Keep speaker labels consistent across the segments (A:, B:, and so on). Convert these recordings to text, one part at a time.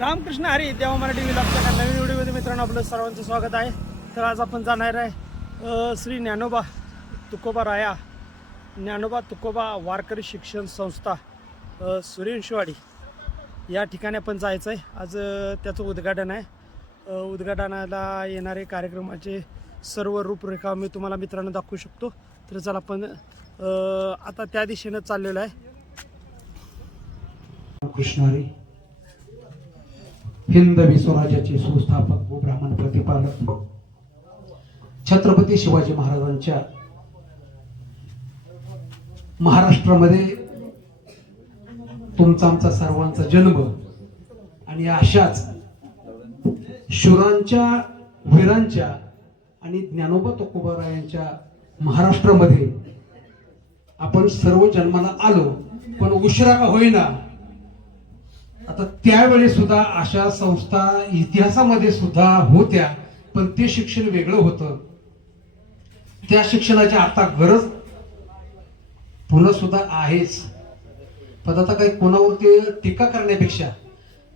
A: रामकृष्ण हरी देवा मराठी विलासच्या नवीन व्हिडिओमध्ये मित्रांनो आपलं सर्वांचं स्वागत आहे. तर आज आपण जाणार आहे श्री ज्ञानोबा तुकोबा राया ज्ञानोबा तुकोबा वारकरी शिक्षण संस्था अ, सूर्यवंशवाडी या ठिकाणी आपण जायचं आहे. आज त्याचं उद्घाटन आहे. उद्घाटनाला येणारे कार्यक्रमाचे सर्व रूपरेखा मी तुम्हाला मित्रांनो दाखवू शकतो. तर चला आपण आता त्या दिशेनं चाललेलो आहे.
B: कृष्णारी हिंदवी स्वराज्याचे सुस्थापक व ब्राह्मण प्रतिपालक छत्रपती शिवाजी महाराजांच्या महाराष्ट्रामध्ये तुमचा आमचा सर्वांचा जन्म आणि अशाच शुरांच्या वीरांच्या आणि ज्ञानोबा तुकोबारायांच्या महाराष्ट्रामध्ये आपण सर्व जन्माला आलो पण उशिरा का होईना आता त्यावेळी सुद्धा अशा संस्था इतिहासामध्ये सुद्धा होत्या पण ते शिक्षण वेगळं होतं. त्या शिक्षणाची आता गरज पुन्हा सुद्धा आहेच. पण आता काही कोणावरती टीका करण्यापेक्षा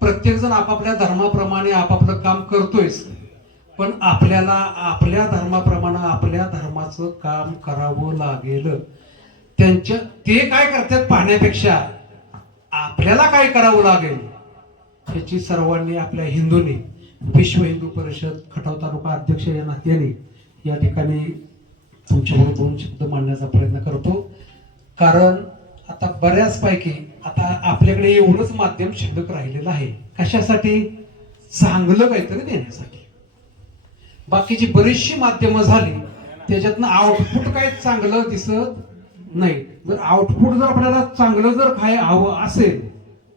B: प्रत्येकजण आपापल्या धर्माप्रमाणे आपापलं काम करतोयच. पण आपल्याला आपल्या धर्माप्रमाणे आपल्या धर्माचं काम करावं लागेल. त्यांच्या ते काय करतात पाहण्यापेक्षा आपल्याला काय करावं लागेल? याची सर्वांनी आपल्या हिंदूंनी विश्व हिंदू परिषद खटाव तालुका अध्यक्ष या नात्याने या ठिकाणी तुमच्यावर दोन शब्द मांडण्याचा प्रयत्न करतो. कारण आता बऱ्याचपैकी आता आपल्याकडे एवढंच माध्यम शिल्लक राहिलेलं आहे. कशासाठी? चांगलं काहीतरी देण्यासाठी. बाकीची बरीचशी माध्यमं झाली त्याच्यातनं आउटपुट काय चांगलं दिसत नाही. जर आउटपुट जर आपल्याला चांगलं जर काय हवं असेल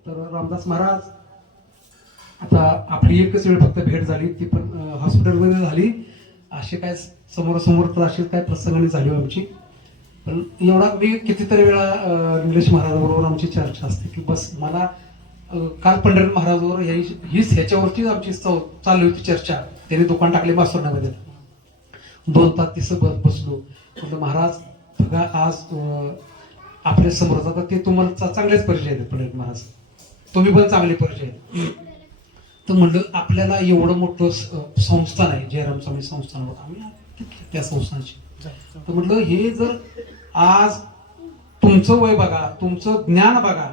B: तर रामदास महाराज आता आपली एकच वेळ फक्त भेट झाली ती पण हॉस्पिटलमध्ये झाली. असे काय समोरासमोर तर अशी काय प्रसंगाने झाली हो आमची. पण एवढा मी कितीतरी वेळा निलेश महाराजाबरोबर आमची चर्चा असते की बस मला काल पंढरीत महाराजावर ह्या- हीच ह्याच्यावरतीच आमची चौ- चालू होती चर्चा. त्यांनी दुकान टाकले मासोरण्यामध्ये दोन तास तिसं बस बसलो. म्हटलं महाराज बघा आज आपल्यासमोर जातात ते तुम्हाला चांगलेच परिचय आहेत पंडित महाराज तुम्ही पण चांगले परिचय आहेत तर म्हणलं आपल्याला एवढं मोठं संस्थान आहे जयराम स्वामी संस्थान आम्ही त्या संस्थानची तर म्हटलं हे जर आज तुमचं वय बघा तुमचं ज्ञान बघा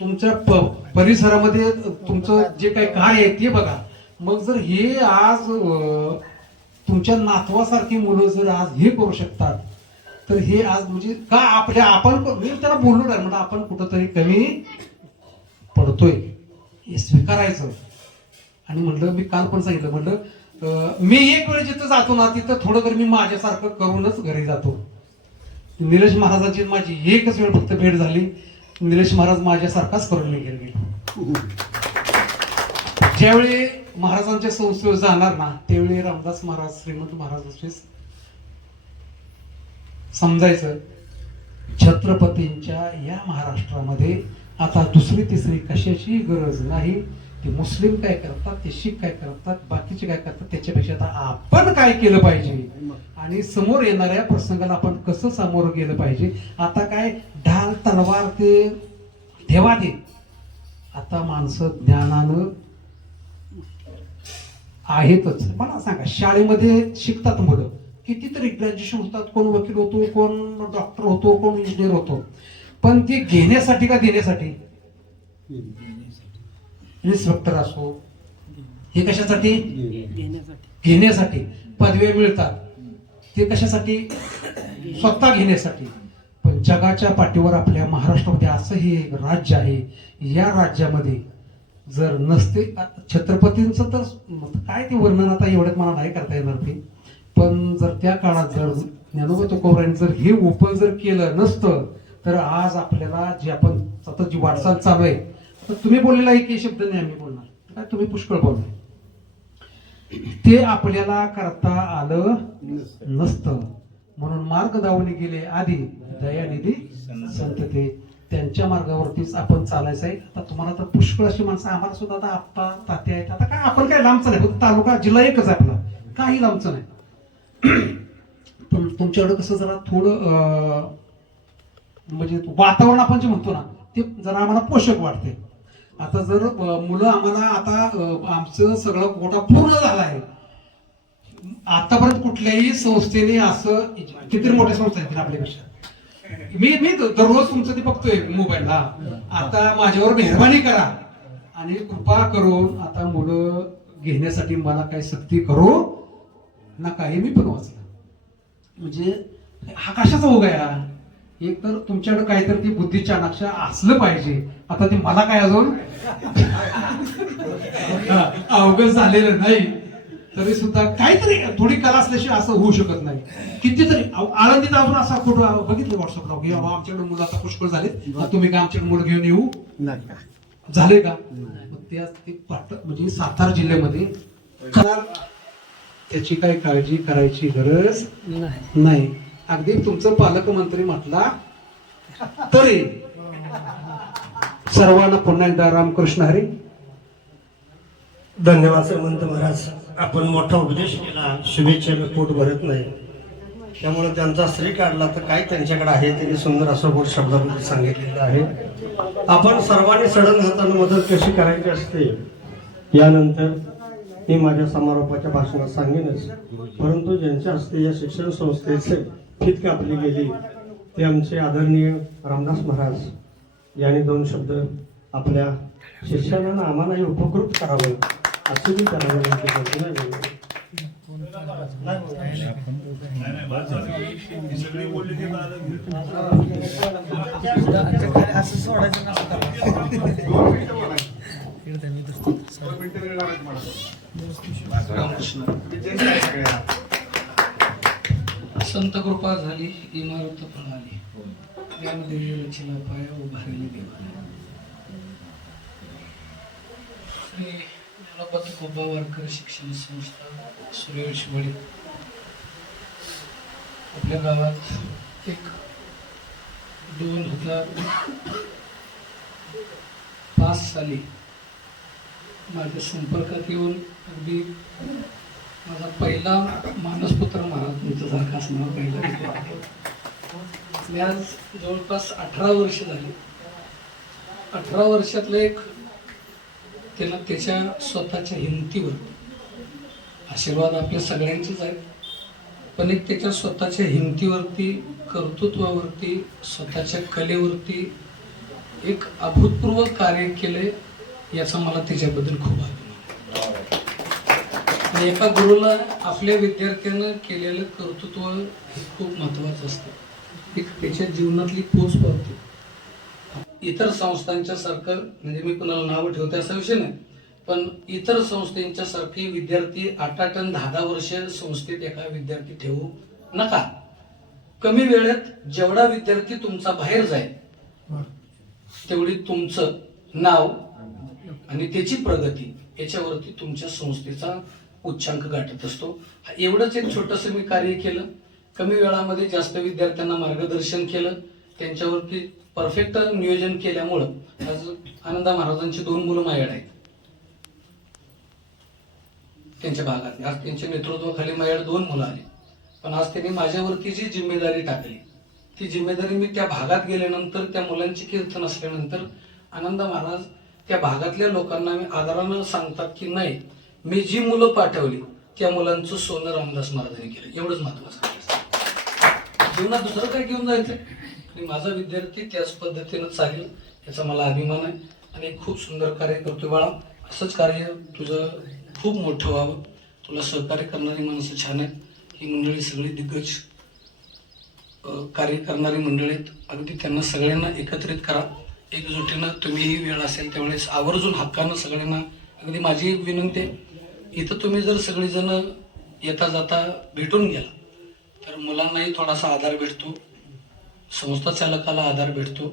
B: तुमच्या प- परिसरामध्ये तुमचं जे काही कार्य आहे ते बघा. मग जर हे आज तुमच्या नातवासारखी मुलं जर आज हे करू शकतात तर हे आज म्हणजे का आपल्या आपण मी त्याला बोललो नाही म्हणजे आपण कुठंतरी कमी पडतोय. हे स्वीकारायचं. आणि म्हटलं मी काल पण सांगितलं म्हटलं मी एक वेळ जिथं जातो ना तिथं थोडं तरी मी माझ्यासारखं करूनच घरी जातो. निलेश महाराजांची माझी एकच वेळ फक्त भेट झाली. निलेश महाराज माझ्यासारखाच करून मी घरी ज्यावेळी महाराजांच्या संस्थेवर जाणार ना त्यावेळी रामदास महाराज श्रीमंत महाराज समजायचं? छत्रपतींच्या या महाराष्ट्रामध्ये आता दुसरी तिसरी कशाची गरज नाही? ते मुस्लिम काय करतात? ते शीख काय करतात? बाकीचे काय करतात? त्याच्यापेक्षा आता आपण काय केलं पाहिजे? आणि समोर येणाऱ्या प्रसंगाला आपण कसं सामोरं गेलं पाहिजे? आता काय ढाल तलवार ते ठेवा दे आता माणसं ज्ञानानं आहेतच. मला सांगा शाळेमध्ये शिकतात मुलं. कितीतरी ग्रॅज्युएशन होतात कोण वकील होतो कोण डॉक्टर होतो कोण इंजिनियर होतो. पण ते घेण्यासाठी का देण्यासाठी? इन्स्पेक्टर असो. हे कशासाठी? घेण्यासाठी. पदव्या मिळतात. ते कशासाठी? स्वतः घेण्यासाठी. पण जगाच्या पाठीवर आपल्या महाराष्ट्रामध्ये असं हे एक राज्य आहे. या राज्यामध्ये जर नसते छत्रपतींचं तर काय ते वर्णन आता एवढ्यात मला नाही करता येणार ते. पण जर त्या काळात जर ज्ञानोबा तुकोबरायांनी जर हे ओपन जर केलं नसतं तर आज आपल्याला जे आपण सतत जी वाटचाल चालू आहे तर तुम्ही बोललेला एक ही शब्द नाही आम्ही बोलणार. काय तुम्ही पुष्कळ बोलणार. ते आपल्याला करता आलं नसतं. म्हणून मार्ग दावले गेले आधी दयानिधी संत ते. त्यांच्या मार्गावरतीच आपण चालायचं आहे आता तुम्हाला तर पुष्कळ अशी माणसं आम्हाला सुद्धा आता आप्पा तात्या आहेत. आता काय आपण काय लांबचं नाही फक्त तालुका जिल्हा एकच आहे आपला. काही लांबचं नाही. तुमच्याकडं कसं जरा थोडं म्हणजे वातावरण आपण जे म्हणतो ना ते जरा आम्हाला पोषक वाटते आता जर मुलं आम्हाला आता आमचं सगळं कोटा पूर्ण झाला आहे आतापर्यंत कुठल्याही संस्थेने असं किती मोठ्या संस्था आहेत आपल्यापेक्षा. मी मी दररोज तुमचं ते बघतोय मोबाईलला. आता माझ्यावर मेहरबानी करा. आणि कृपा करून आता मुलं घेण्यासाठी मला काही सक्ती करू. नका हे मी पण वाचलं. म्हणजे हा कशाचा उगा हा? एक तर तुमच्याकडे काहीतरी ती बुद्धी चाणाक्ष असलं पाहिजे. आता ते मला काय अजून? अवघड झालेलं नाही. तरी सुद्धा काहीतरी थोडी कला असल्याशिवाय असं होऊ शकत नाही. कितीतरी आळंदीत अजून असा फोटो बघितले व्हॉट्सअपला की बाबा आमच्याकडे मुलं आता पुष्कळ झाले. तुम्ही काय आमच्याकडे मुलं घेऊन येऊ? झाले का? मग ते म्हणजे सातारा जिल्ह्यामध्ये त्याची काही काळजी करायची गरज
A: नाही.
B: नाही. अगदी तुमचं पालकमंत्री म्हटला तरी सर्वांना पुन्हा एकदा रामकृष्ण हरी.
C: धन्यवाद श्रीमंत महाराज. आपण मोठा उपदेश केला. शुभेच्छेला पोट भरत नाही. त्यामुळे त्यांचा श्री काढला तर काय त्यांच्याकडे आहे त्यांनी सुंदर असं गोड शब्दामध्ये सांगितलेलं आहे. आपण सर्वांनी सडन हाताने मदत कशी करायची असते? यानंतर मी माझ्या समारोपाच्या भाषणात सांगेनच. परंतु ज्यांच्या हस्ते या शिक्षण संस्थेचे फित कापली गेली ते आमचे आदरणीय रामदास महाराज यांनी दोन शब्द आपल्या शिष्यानं आम्हालाही उपकृत करावं असे मी करावं विनंती करतो. नाही बोलू.
A: असं सोडायचं
D: संत कृपा झाली इमारत पण आली. ज्ञानदेवी रचना पाया उभारले देवा श्री कोबा वारकर शिक्षण संस्था सुरेश वडील आपल्या गावात एक दोन हजार पाच साली माझ्या संपर्कात येऊन अगदी माझा पहिला मानसपुत्र महाराज तुमच्यासारखा असणार पहिला मी आज जवळपास अठरा वर्ष झाली. अठरा वर्षातलं एक त्याला त्याच्या स्वतःच्या हिमतीवर आशीर्वाद आपल्या सगळ्यांचेच आहेत. पण एक त्याच्या स्वतःच्या हिमतीवरती कर्तृत्वावरती स्वतःच्या कलेवरती एक अभूतपूर्व कार्य केले याचा मला त्याच्याबद्दल खूप अभिमान एका गुरुला आपल्या विद्यार्थ्यानं केलेलं कर्तृत्व हे खूप महत्वाचं असतं. एक त्याच्या जीवनातली पोच पावते. इतर संस्थांच्या सारखं म्हणजे मी कुणाला नावं ठेवते असा विषय नाही पण इतर संस्थांच्या सारखे विद्यार्थी आठ आठ दहा दहा वर्ष संस्थेत एका विद्यार्थी ठेवू नका. कमी वेळेत जेवढा विद्यार्थी तुमचा बाहेर जाईल तेवढी तुमचं नाव आणि त्याची प्रगती याच्यावरती तुमच्या संस्थेचा उच्चांक गाठत असतो. एवढंच एक छोटंसं मी कार्य केलं. कमी वेळामध्ये जास्त विद्यार्थ्यांना मार्गदर्शन केलं. त्यांच्यावरती परफेक्ट नियोजन केल्यामुळं आज आनंदा महाराजांची दोन मुलं मायाड आहेत. त्यांच्या भागात आज त्यांच्या नेतृत्वाखाली माझ्याकडे दोन मुलं आली. पण आज त्यांनी माझ्यावरती जी जिम्मेदारी टाकली ती जिम्मेदारी मी त्या भागात गेल्यानंतर त्या मुलांची कीर्तन असल्यानंतर आनंद महाराज त्या भागातल्या लोकांना मी आदरानं सांगतात की नाही मी जी मुलं पाठवली त्या मुलांचं सोनं रामदास महाराजांनी केलं. एवढंच महत्वाचं जीवनात दुसरं काय घेऊन जायचं आणि माझा विद्यार्थी त्याच पद्धतीनं चालेल याचा मला अभिमान आहे. आणि खूप सुंदर कार्य करतो बाळा. असंच कार्य तुझं खूप मोठं व्हावं. तुला सहकार्य करणारी माणसं छान आहेत. ही मंडळी सगळी दिग्गज कार्य करणारी मंडळी आहेत. अगदी त्यांना सगळ्यांना एकत्रित करा. एकजुटीनं तुम्हीही वेळ असेल त्यावेळेस आवर्जून हक्कानं सगळ्यांना अगदी माझी एक विनंती आहे. इथं तुम्ही जर सगळीजणं येता जाता भेटून गेला तर मुलांनाही थोडासा आधार भेटतो संस्था चालकाला आधार भेटतो.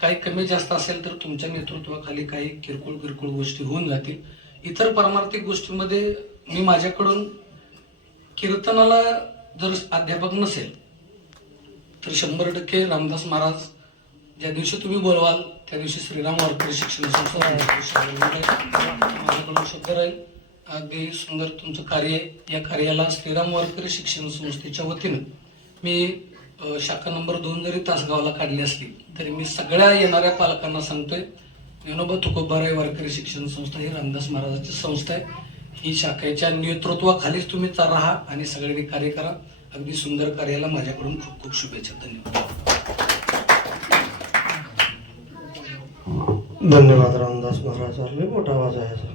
D: काही कमी जास्त असेल तर तुमच्या नेतृत्वाखाली काही किरकोळ किरकोळ गोष्टी होऊन जातील. इतर पारमार्थिक गोष्टीमध्ये मी माझ्याकडून कीर्तनाला जर अध्यापक नसेल तर शंभर टक्के रामदास महाराज ज्या दिवशी तुम्ही बोलवाल त्या दिवशी श्रीराम वारकरी शिक्षण संस्था माझ्याकडून शब्द राहील अगदी सुंदर तुमचं कार्य आहे. या कार्याला श्रीराम वारकरी शिक्षण संस्थेच्या वतीनं मी शाखा नंबर दोन जरी तासगावला काढली असली तरी मी सगळ्या येणाऱ्या पालकांना सांगतोय ज्ञानोबा तुकोबाराय वारकरी शिक्षण संस्था ही रामदास महाराजांची संस्था आहे. ही शाखेच्या नेतृत्वाखालीच तुम्ही राहा आणि सगळ्यांनी कार्य करा. अगदी सुंदर कार्याला माझ्याकडून खूप खूप शुभेच्छा. धन्यवाद.
C: धन्यवाद रामदास महाराज मोठा आवाज आहे याचा.